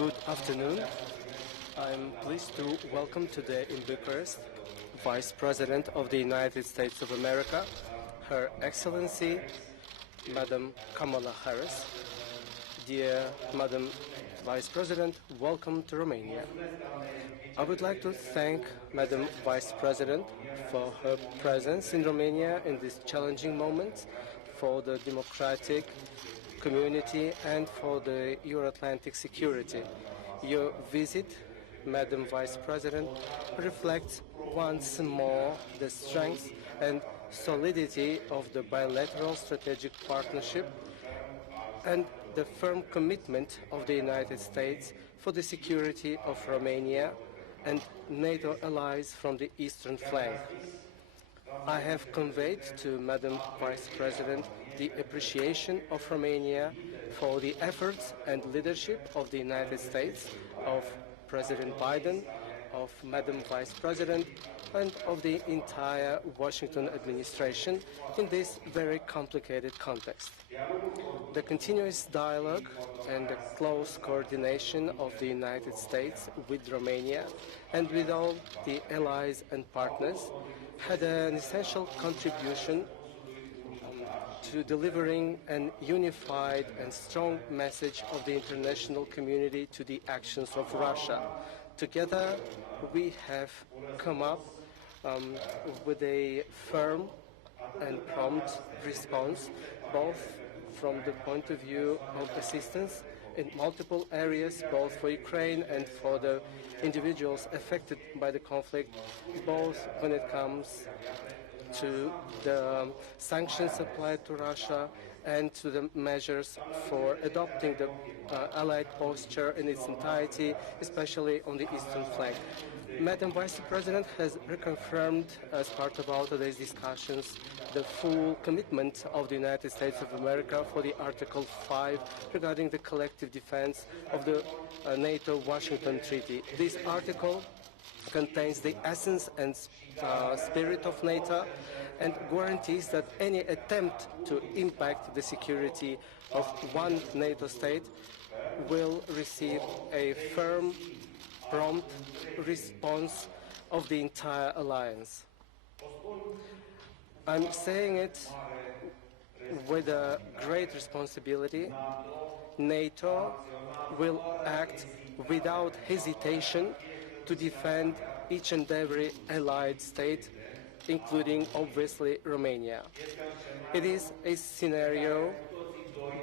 Good afternoon. I'm pleased to welcome today in Bucharest Vice President of the United States of America, Her Excellency, Madam Kamala Harris. Dear Madam Vice President, welcome to Romania. I would like to thank Madam Vice President for her presence in Romania in these challenging moments for the democratic community and for the Euro-Atlantic security. Your visit, Madam Vice President, reflects once more the strength and solidity of the bilateral strategic partnership and the firm commitment of the United States for the security of Romania and NATO allies from the eastern flank. I have conveyed to Madam Vice President the appreciation of Romania for the efforts and leadership of the United States, of President Biden, of Madam Vice President, and of the entire Washington administration in this very complicated context. The continuous dialogue and the close coordination of the United States with Romania and with all the allies and partners had an essential contribution to delivering an unified and strong message of the international community to the actions of Russia. Together, we have come up with a firm and prompt response, both from the point of view of assistance in multiple areas, both for Ukraine and for the individuals affected by the conflict, both when it comes to the sanctions applied to Russia and to the measures for adopting the allied posture in its entirety, especially on the eastern flank. Madam Vice President has reconfirmed, as part of all today's discussions, the full commitment of the United States of America for the Article 5 regarding the collective defense of the NATO Washington Treaty. This article contains the essence and spirit of NATO and guarantees that any attempt to impact the security of one NATO state will receive a firm, prompt response of the entire alliance. I'm saying it with a great responsibility. NATO will act without hesitation to defend each and every allied state, including, obviously, Romania. It is a scenario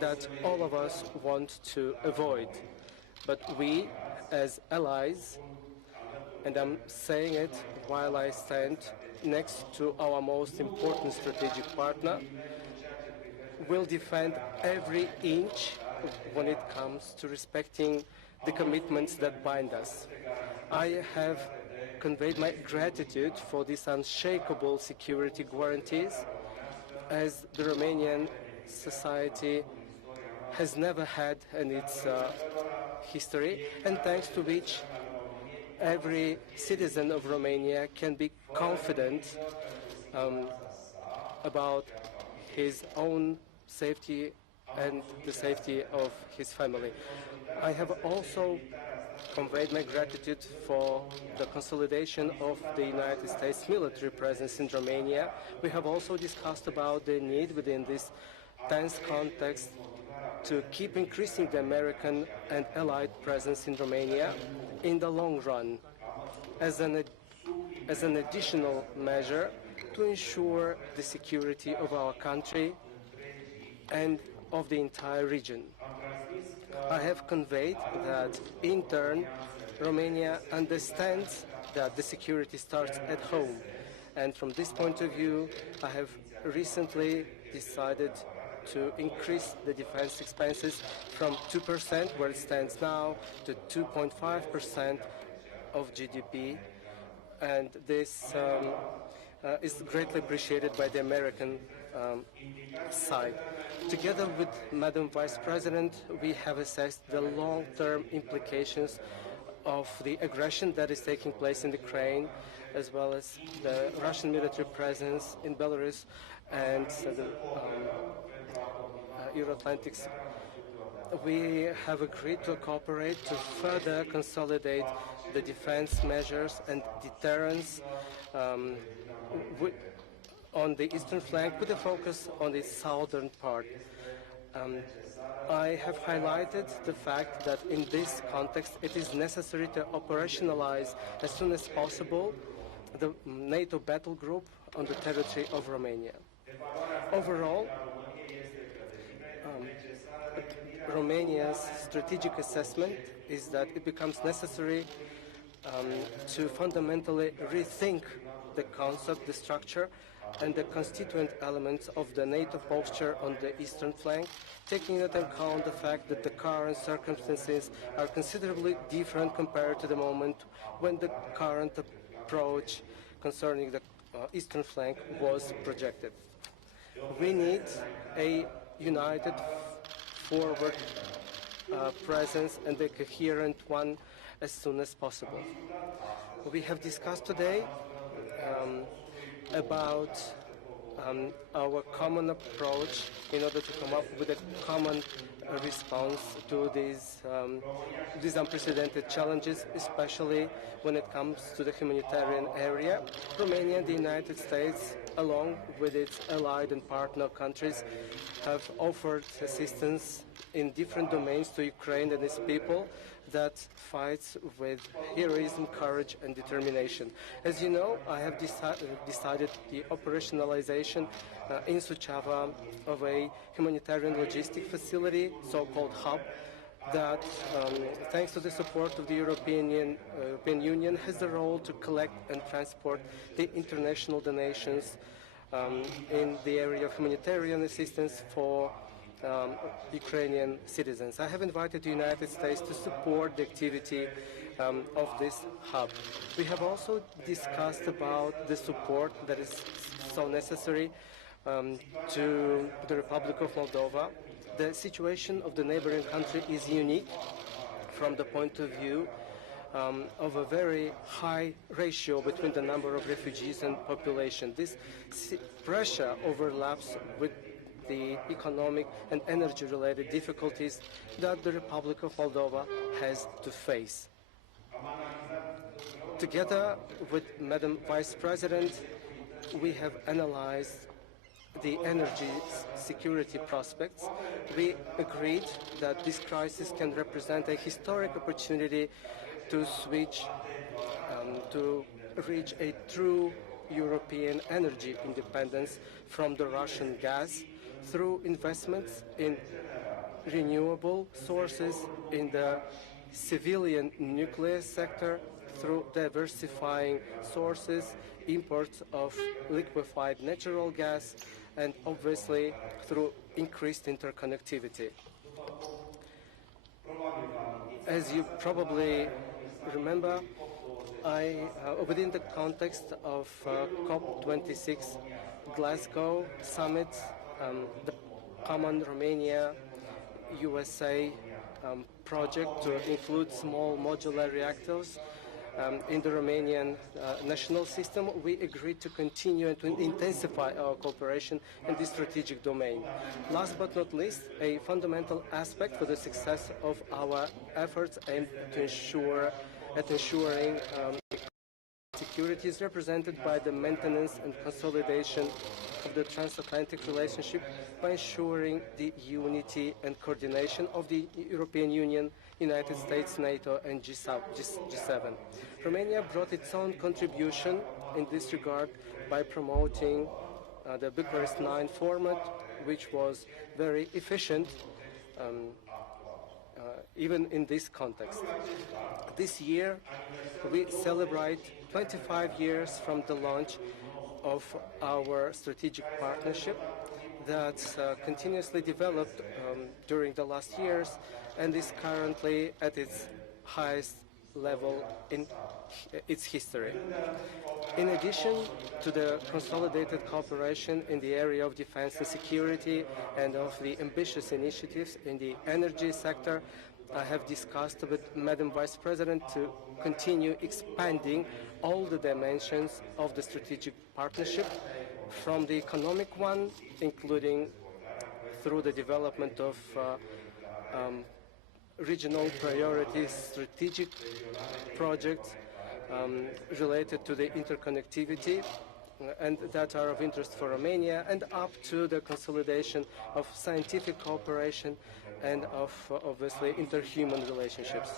that all of us want to avoid. But we, as allies, and I'm saying it while I stand next to our most important strategic partner, will defend every inch when it comes to respecting the commitments that bind us. I have conveyed my gratitude for these unshakable security guarantees, as the Romanian society has never had in its history, and thanks to which every citizen of Romania can be confident about his own safety and the safety of his family. I have also conveyed my gratitude for the consolidation of the United States military presence in Romania. We have also discussed about the need within this tense context to keep increasing the American and allied presence in Romania in the long run as an additional measure to ensure the security of our country and of the entire region. I have conveyed that, in turn, Romania understands that the security starts at home. And from this point of view, I have recently decided to increase the defense expenses from 2%, where it stands now, to 2.5% of GDP. And this is greatly appreciated by the American side. Together with Madam Vice President, we have assessed the long-term implications of the aggression that is taking place in Ukraine, as well as the Russian military presence in Belarus and the Euro-Atlantic we have agreed to cooperate to further consolidate the defense measures and deterrence on the eastern flank with a focus on the southern part. I have highlighted the fact that in this context it is necessary to operationalize as soon as possible the NATO battle group on the territory of Romania. Overall, Romania's strategic assessment is that it becomes necessary to fundamentally rethink the concept, the structure, and the constituent elements of the NATO posture on the eastern flank, taking into account the fact that the current circumstances are considerably different compared to the moment when the current approach concerning the eastern flank was projected. We need a united forward presence and a coherent one as soon as possible. We have discussed today about our common approach in order to come up with a common response to these unprecedented challenges, especially when it comes to the humanitarian area. Romania and the United States, along with its allied and partner countries, have offered assistance in different domains to Ukraine and its people that fights with heroism, courage, and determination. As you know, I have decided the operationalization in Suceava of a humanitarian logistic facility, so-called hub, that, thanks to the support of the European Union, has the role to collect and transport the international donations in the area of humanitarian assistance for Ukrainian citizens. I have invited the United States to support the activity of this hub. We have also discussed about the support that is so necessary to the Republic of Moldova. The situation of the neighboring country is unique from the point of view of a very high ratio between the number of refugees and population. This pressure overlaps with the economic and energy-related difficulties that the Republic of Moldova has to face. Together with Madam Vice President, we have analyzed the energy security prospects. We agreed that this crisis can represent a historic opportunity to switch to reach a true European energy independence from the Russian gas through investments in renewable sources in the civilian nuclear sector, through diversifying sources, imports of liquefied natural gas, and obviously through increased interconnectivity. As you probably remember, within the context of COP26 Glasgow summit, the common Romania-USA project to include small modular reactors in the Romanian national system, we agreed to continue and to intensify our cooperation in this strategic domain. Last but not least, a fundamental aspect for the success of our efforts aimed to ensuring security is represented by the maintenance and consolidation of the transatlantic relationship by ensuring the unity and coordination of the European Union, United States, NATO, and G7. Romania brought its own contribution in this regard by promoting the Bucharest 9 format, which was very efficient even in this context. This year, we celebrate 25 years from the launch of our strategic partnership that's continuously developed during the last years and is currently at its highest level in its history. In addition to the consolidated cooperation in the area of defense and security and of the ambitious initiatives in the energy sector, I have discussed with Madam Vice President to continue expanding all the dimensions of the strategic partnership, from the economic one, including through the development of regional priorities, strategic projects related to the interconnectivity and that are of interest for Romania, and up to the consolidation of scientific cooperation and of obviously interhuman relationships.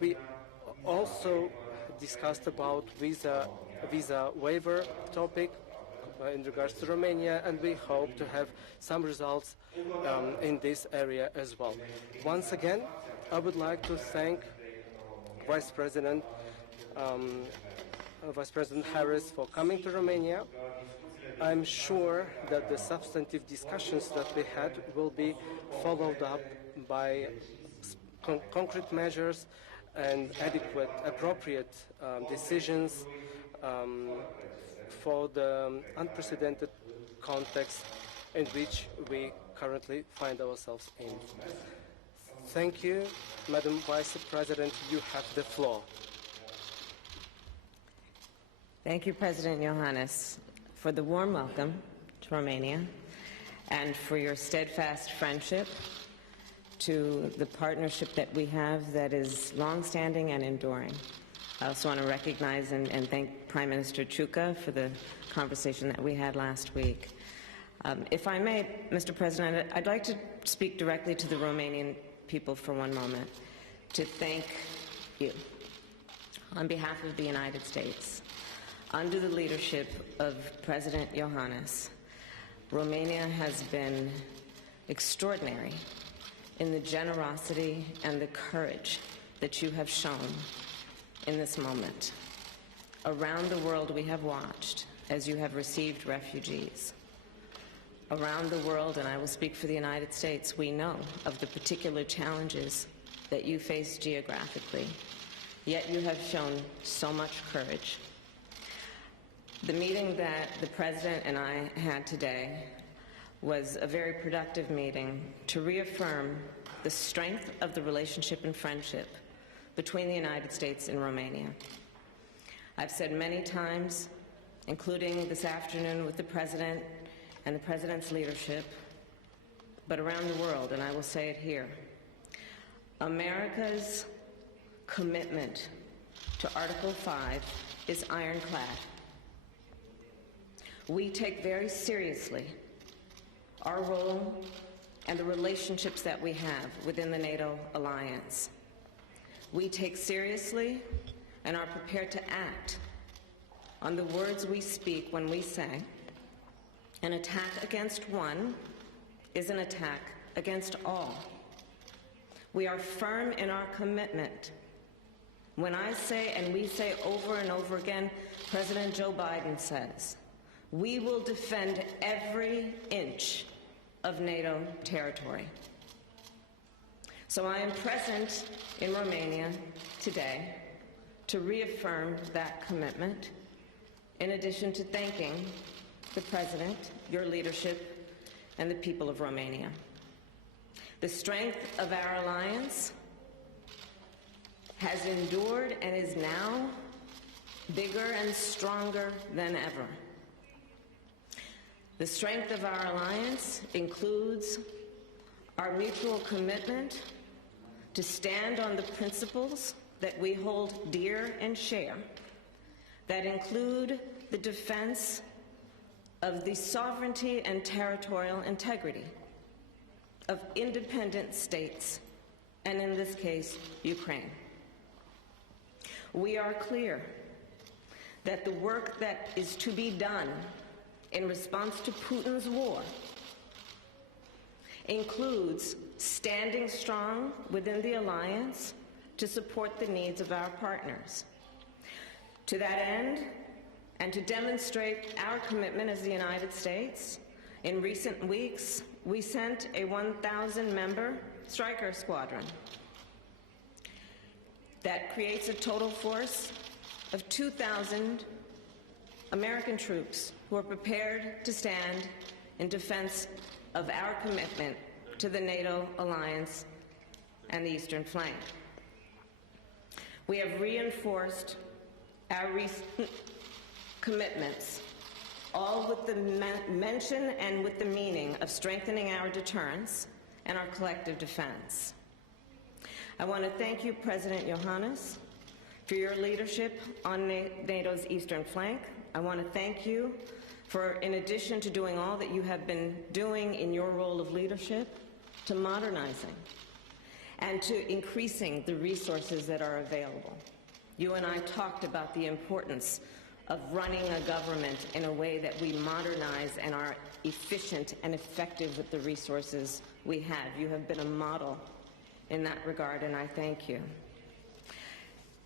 We also discussed about visa waiver topic in regards to Romania, and we hope to have some results in this area as well. Once again, I would like to thank Vice President Harris for coming to Romania. I'm sure that the substantive discussions that we had will be followed up by concrete measures and adequate, appropriate decisions for the unprecedented context in which we currently find ourselves in. Thank you, Madam Vice President. You have the floor. Thank you, President Iohannis, for the warm welcome to Romania and for your steadfast friendship, to the partnership that we have that is long-standing and enduring. I also want to recognize and thank Prime Minister Ciucă for the conversation that we had last week. If I may, Mr. President, I'd like to speak directly to the Romanian people for one moment, to thank you on behalf of the United States. Under the leadership of President Iohannis, Romania has been extraordinary in the generosity and the courage that you have shown in this moment. Around the world we have watched as you have received refugees. Around the world, and I will speak for the United States, we know of the particular challenges that you face geographically, yet you have shown so much courage. The meeting that the President and I had today was a very productive meeting to reaffirm the strength of the relationship and friendship between the United States and Romania. I've said many times, including this afternoon with the President and the President's leadership, but around the world, and I will say it here, America's commitment to Article 5 is ironclad. We take very seriously our role and the relationships that we have within the NATO alliance. We take seriously and are prepared to act on the words we speak when we say, an attack against one is an attack against all. We are firm in our commitment. When I say, and we say over and over again, President Joe Biden says, we will defend every inch of NATO territory. So I am present in Romania today to reaffirm that commitment, in addition to thanking the President, your leadership, and the people of Romania. The strength of our alliance has endured and is now bigger and stronger than ever. The strength of our alliance includes our mutual commitment to stand on the principles that we hold dear and share, that include the defense of the sovereignty and territorial integrity of independent states, and in this case, Ukraine. We are clear that the work that is to be done in response to Putin's war includes standing strong within the alliance to support the needs of our partners. To that end, and to demonstrate our commitment as the United States, in recent weeks, we sent a 1,000-member Stryker squadron that creates a total force of 2,000 American troops who are prepared to stand in defense of our commitment to the NATO alliance and the eastern flank. We have reinforced our recent commitments, all with the mention and with the meaning of strengthening our deterrence and our collective defense. I want to thank you, President Iohannis, for your leadership on NATO's eastern flank. I want to thank you for, in addition to doing all that you have been doing in your role of leadership, to modernizing and to increasing the resources that are available. You and I talked about the importance of running a government in a way that we modernize and are efficient and effective with the resources we have. You have been a model in that regard, and I thank you.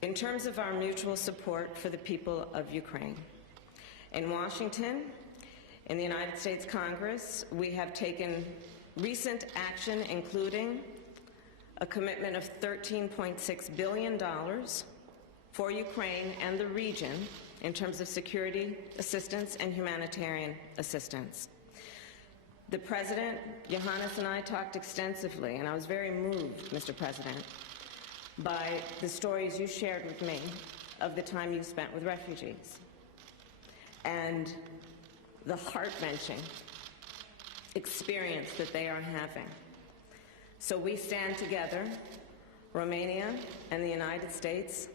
In terms of our mutual support for the people of Ukraine, in Washington, in the United States Congress, we have taken recent action, including a commitment of $13.6 billion for Ukraine and the region in terms of security assistance and humanitarian assistance. The President, Iohannis, and I talked extensively, and I was very moved, Mr. President, by the stories you shared with me of the time you spent with refugees and the heart-wrenching experience that they are having. So we stand together, Romania and the United States,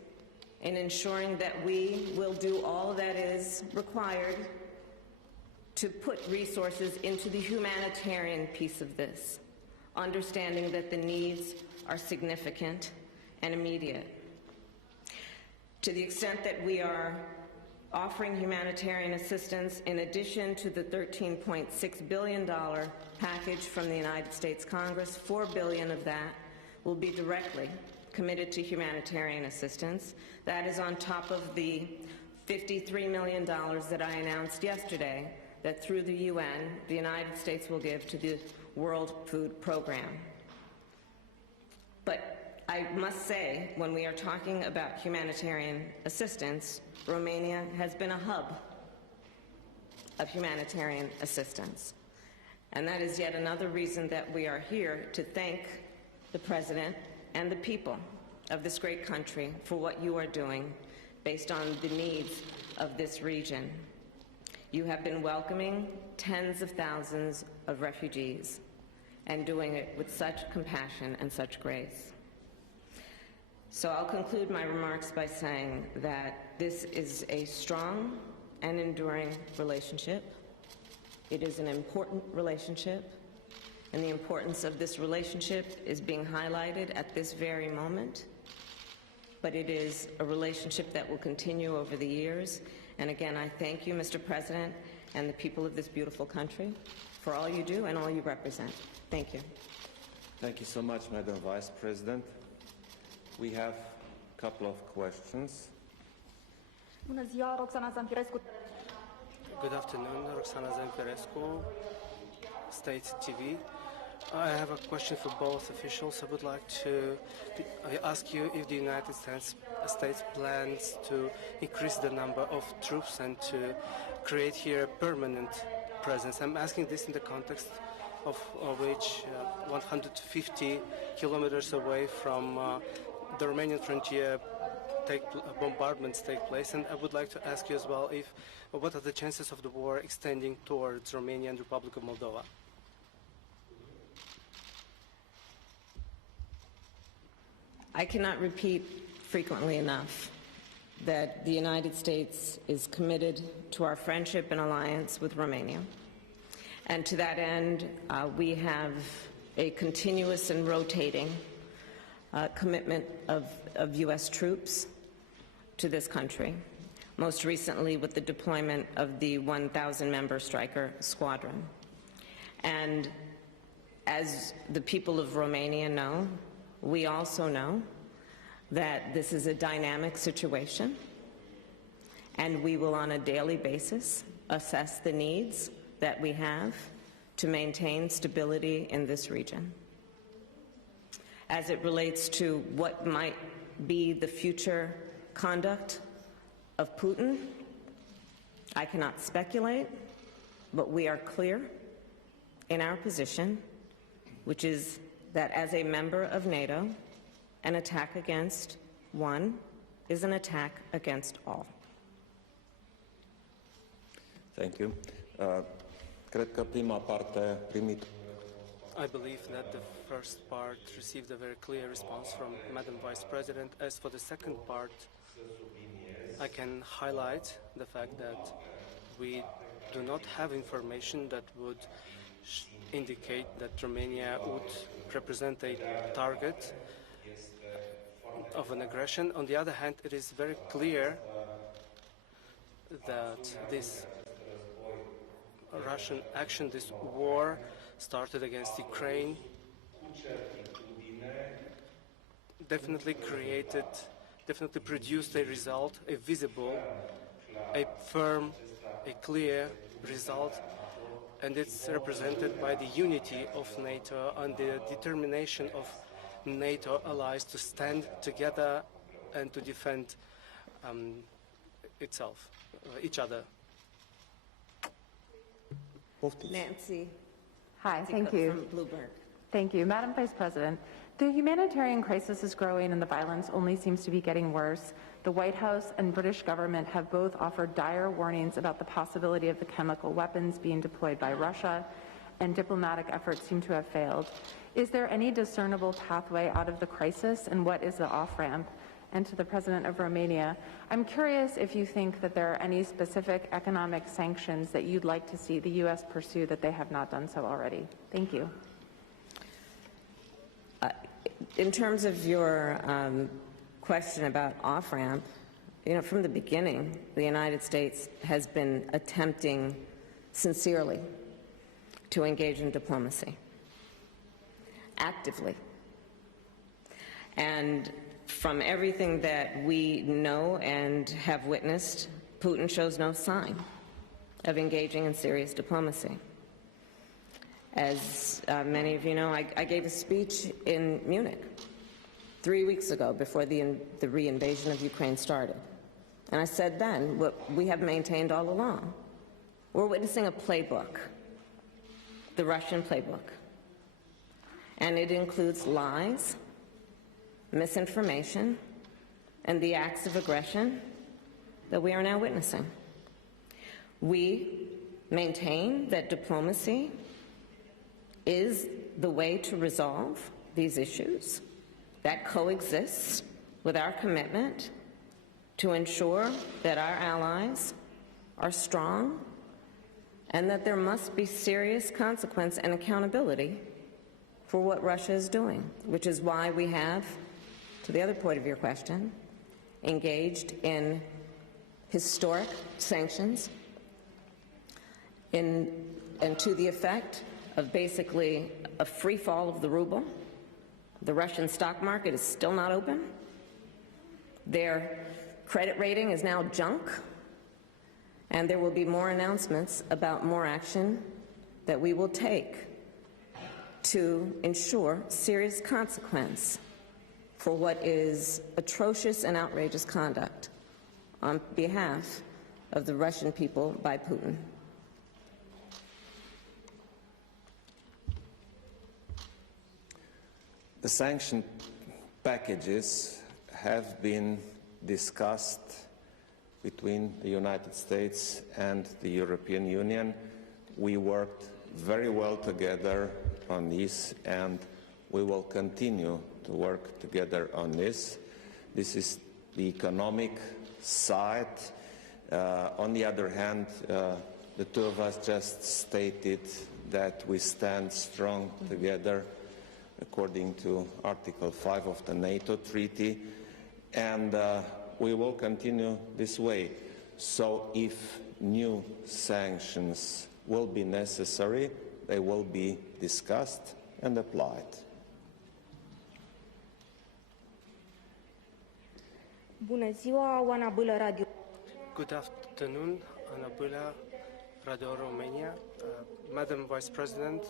in ensuring that we will do all that is required to put resources into the humanitarian piece of this, understanding that the needs are significant and immediate. To the extent that we are offering humanitarian assistance, in addition to the $13.6 billion package from the United States Congress, $4 billion of that will be directly committed to humanitarian assistance. That is on top of the $53 million that I announced yesterday that through the UN, the United States will give to the World Food Program. But I must say, when we are talking about humanitarian assistance, Romania has been a hub of humanitarian assistance. And that is yet another reason that we are here to thank the President and the people of this great country for what you are doing based on the needs of this region. You have been welcoming tens of thousands of refugees and doing it with such compassion and such grace. So I'll conclude my remarks by saying that this is a strong and enduring relationship. It is an important relationship, and the importance of this relationship is being highlighted at this very moment. But it is a relationship that will continue over the years. And again, I thank you, Mr. President, and the people of this beautiful country for all you do and all you represent. Thank you. Thank you so much, Madam Vice President. We have a couple of questions. Bună ziua, Roxana Zamfirescu. Good afternoon, Roxana Zamfirescu, State TV. I have a question for both officials. I would like to ask you if the United States plans to increase the number of troops and to create here a permanent presence. I'm asking this in the context of which 150 kilometers away from the Romanian frontier bombardments take place, and I would like to ask you as well what are the chances of the war extending towards Romania and the Republic of Moldova? I cannot repeat frequently enough that the United States is committed to our friendship and alliance with Romania. And to that end, we have a continuous and rotating commitment of U.S. troops to this country, most recently with the deployment of the 1,000-member Stryker Squadron. And as the people of Romania know, we also know that this is a dynamic situation, and we will on a daily basis assess the needs that we have to maintain stability in this region. As it relates to what might be the future conduct of Putin, I cannot speculate, but we are clear in our position, which is that as a member of NATO, an attack against one is an attack against all. Thank you. Cred că prima parte I believe that the first part received a very clear response from Madam Vice President. As for the second part, I can highlight the fact that we do not have information that would indicate that Romania would represent a target of an aggression. On the other hand, it is very clear that this Russian action, this war started against Ukraine, definitely produced a result, a visible, a firm, a clear result, and it's represented by the unity of NATO and the determination of NATO allies to stand together and to defend each other. Nancy. Hi, thank you. From Bloomberg. Thank you. Madam Vice President, the humanitarian crisis is growing and the violence only seems to be getting worse. The White House and British government have both offered dire warnings about the possibility of the chemical weapons being deployed by Russia, and diplomatic efforts seem to have failed. Is there any discernible pathway out of the crisis, and what is the off-ramp? And to the President of Romania, I'm curious if you think that there are any specific economic sanctions that you'd like to see the U.S. pursue that they have not done so already. Thank you. In terms of your question about off-ramp, from the beginning, the United States has been attempting sincerely to engage in diplomacy, actively. And from everything that we know and have witnessed, Putin shows no sign of engaging in serious diplomacy. As many of you know, I gave a speech in Munich 3 weeks ago before the re-invasion of Ukraine started. And I said then what we have maintained all along. We're witnessing a playbook, the Russian playbook. And it includes lies, misinformation, and the acts of aggression that we are now witnessing. We maintain that diplomacy is the way to resolve these issues that coexists with our commitment to ensure that our allies are strong and that there must be serious consequence and accountability for what Russia is doing, which is why we have, to the other point of your question, engaged in historic sanctions and to the effect of basically a free fall of the ruble. The Russian stock market is still not open. Their credit rating is now junk. And there will be more announcements about more action that we will take to ensure serious consequence for what is atrocious and outrageous conduct on behalf of the Russian people by Putin. The sanction packages have been discussed between the United States and the European Union. We worked very well together on this, and we will continue to work together on this. This is the economic side. On the other hand, the two of us just stated that we stand strong together according to Article 5 of the NATO Treaty, and we will continue this way. So if new sanctions will be necessary, they will be discussed and applied. Bună ziua, Oana Bâlă, Radio. Good afternoon, Ana Bâlă, Radio Romania. Madam Vice President,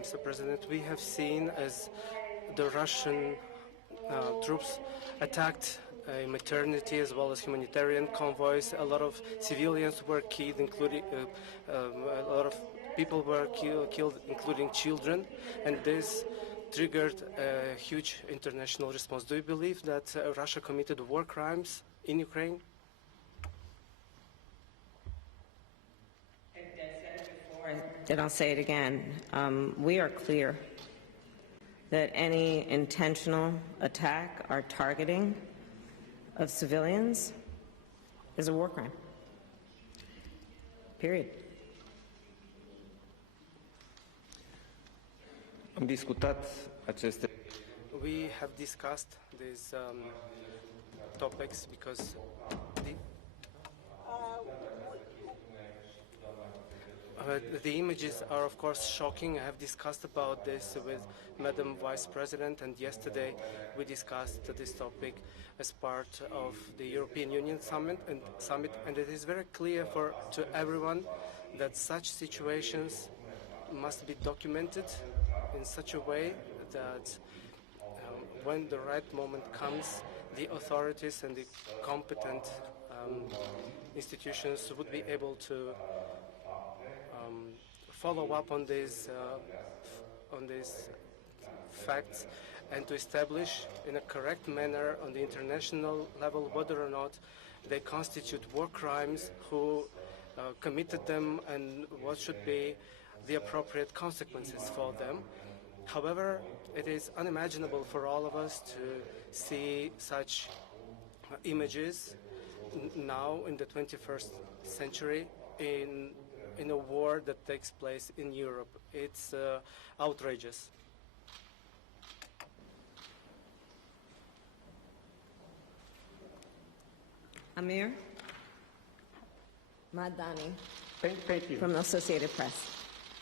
Mr. President, we have seen as the Russian troops attacked a maternity as well as humanitarian convoys. A lot of civilians were killed, including a lot of people were killed, including children, and this triggered a huge international response. Do you believe that Russia committed war crimes in Ukraine? As I said before, and I'll say it again, we are clear that any intentional attack or targeting of civilians is a war crime. Period. Am discutat aceste. We have discussed these topics because the images are, of course, shocking. I have discussed about this with Madam Vice President, and yesterday we discussed this topic as part of the European Union summit, and it is very clear to everyone that such situations must be documented in such a way that when the right moment comes, the authorities and the competent institutions would be able to follow up on these facts and to establish in a correct manner on the international level whether or not they constitute war crimes, who committed them, and what should be the appropriate consequences for them. However, it is unimaginable for all of us to see such images now in the 21st century in a war that takes place in Europe. It's outrageous. Amir Madani Thank you. from the Associated Press.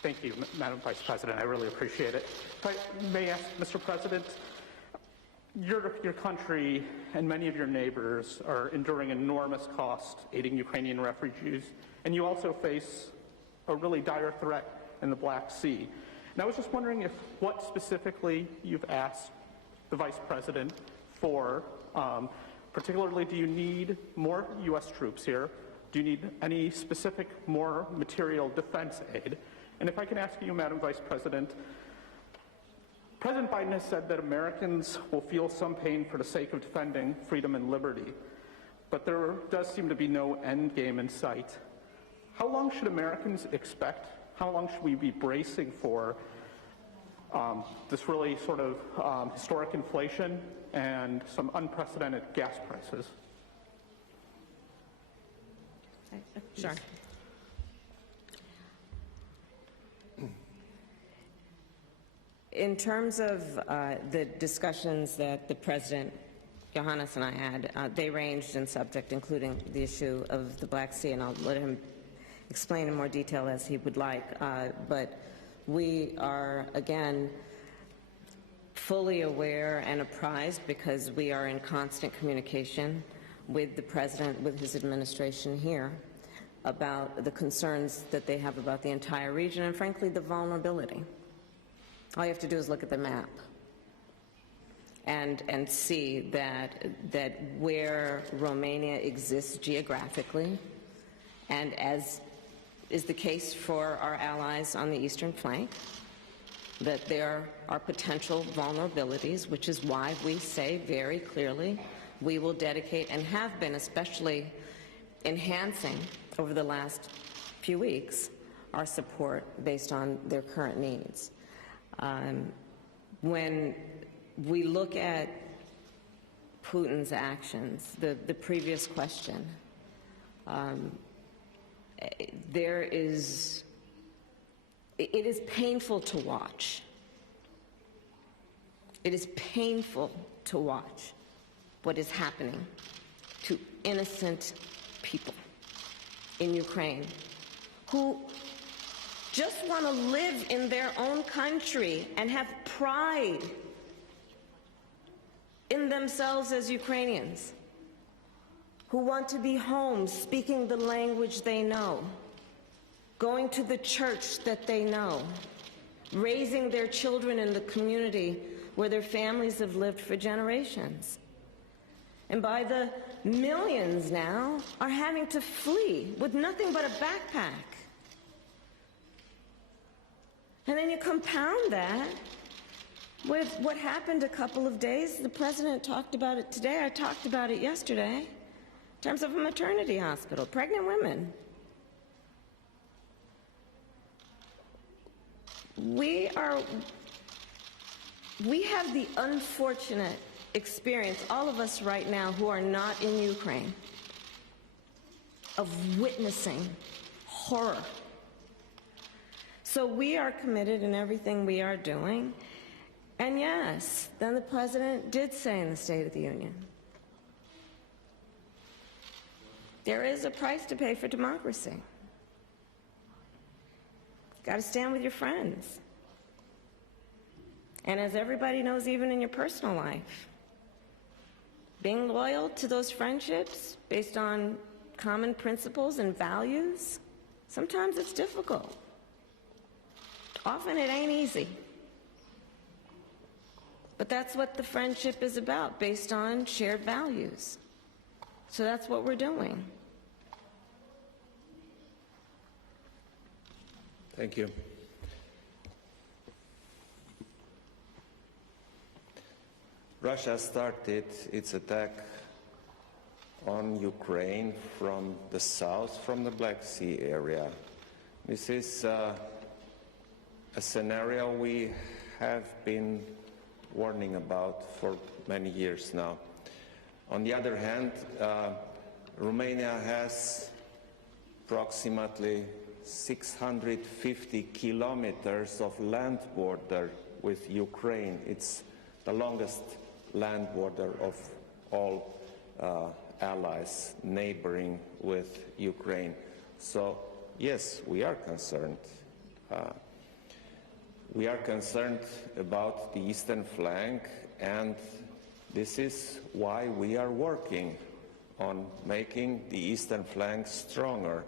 Thank you, Madam Vice President. I really appreciate it. If I may ask, Mr. President, your country and many of your neighbors are enduring enormous cost aiding Ukrainian refugees, and you also face a really dire threat in the Black Sea. And I was just wondering what specifically you've asked the Vice President for. Particularly, do you need more U.S. troops here? Do you need any specific more material defense aid? And if I can ask you, Madam Vice President, President Biden has said that Americans will feel some pain for the sake of defending freedom and liberty, but there does seem to be no end game in sight. How long should Americans expect? How long should we be bracing for this really sort of historic inflation and some unprecedented gas prices? Sure. In terms of the discussions that the President Iohannis and I had, they ranged in subject, including the issue of the Black Sea, and I'll let him explain in more detail as he would like. But we are, again, fully aware and apprised, because we are in constant communication with the President, with his administration here, about the concerns that they have about the entire region and, frankly, the vulnerability. All you have to do is look at the map and see that where Romania exists geographically, and as is the case for our allies on the eastern flank, that there are potential vulnerabilities, which is why we say very clearly we will dedicate, and have been especially enhancing over the last few weeks, our support based on their current needs. When we look at Putin's actions, the previous question, it is painful to watch. It is painful to watch what is happening to innocent people in Ukraine who just want to live in their own country and have pride in themselves as Ukrainians, who want to be home speaking the language they know, going to the church that they know, raising their children in the community where their families have lived for generations. And by the millions now are having to flee with nothing but a backpack. And then you compound that with what happened a couple of days. The President talked about it today. I talked about it yesterday. In terms of a maternity hospital, pregnant women we have the unfortunate experience, all of us right now who are not in Ukraine, of witnessing horror. So we are committed in everything we are doing. And yes, then the President did say in the State of the Union, there is a price to pay for democracy. You've got to stand with your friends. And as everybody knows, even in your personal life, being loyal to those friendships based on common principles and values, sometimes it's difficult. Often it ain't easy. But that's what the friendship is about, based on shared values. So that's what we're doing. Thank you. Russia started its attack on Ukraine from the south, from the Black Sea area. This is a scenario we have been warning about for many years now. On the other hand, Romania has approximately 650 kilometers of land border with Ukraine. It's the longest land border of all allies neighboring with Ukraine. So, yes, we are concerned. We are concerned about the eastern flank, and this is why we are working on making the eastern flank stronger.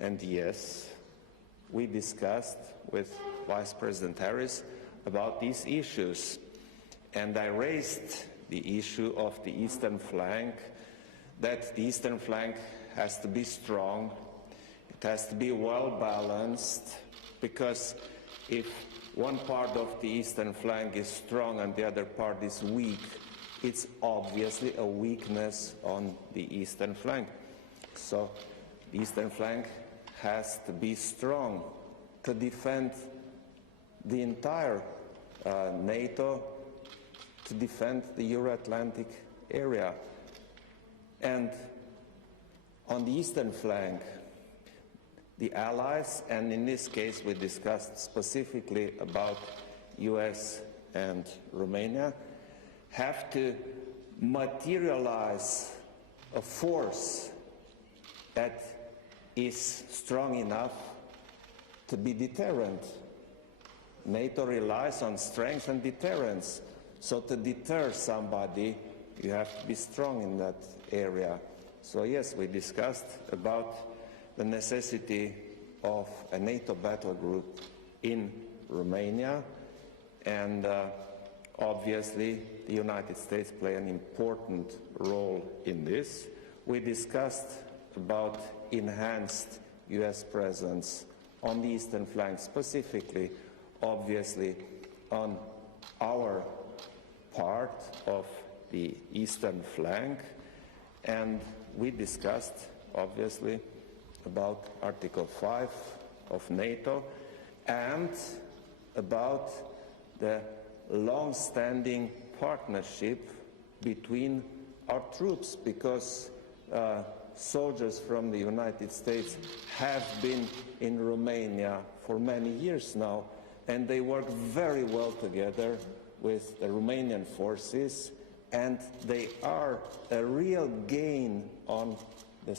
And yes, we discussed with Vice President Harris about these issues. And I raised the issue of the eastern flank, that the eastern flank has to be strong, it has to be well balanced, because if one part of the eastern flank is strong and the other part is weak, it's obviously a weakness on the eastern flank. So the eastern flank has to be strong to defend the entire NATO, to defend the Euro-Atlantic area. And on the eastern flank, the allies, and in this case we discussed specifically about US and Romania, have to materialize a force that is strong enough to be deterrent. NATO relies on strength and deterrence. So to deter somebody, you have to be strong in that area. So yes, we discussed about the necessity of a NATO battle group in Romania, and obviously the United States play an important role in this. We discussed about enhanced US presence on the eastern flank, specifically, obviously, on our part of the eastern flank, and we discussed, obviously, about Article 5 of NATO and about the long-standing partnership between our troops, because soldiers from the United States have been in Romania for many years now, and they work very well together with the Romanian forces, and they are a real gain on the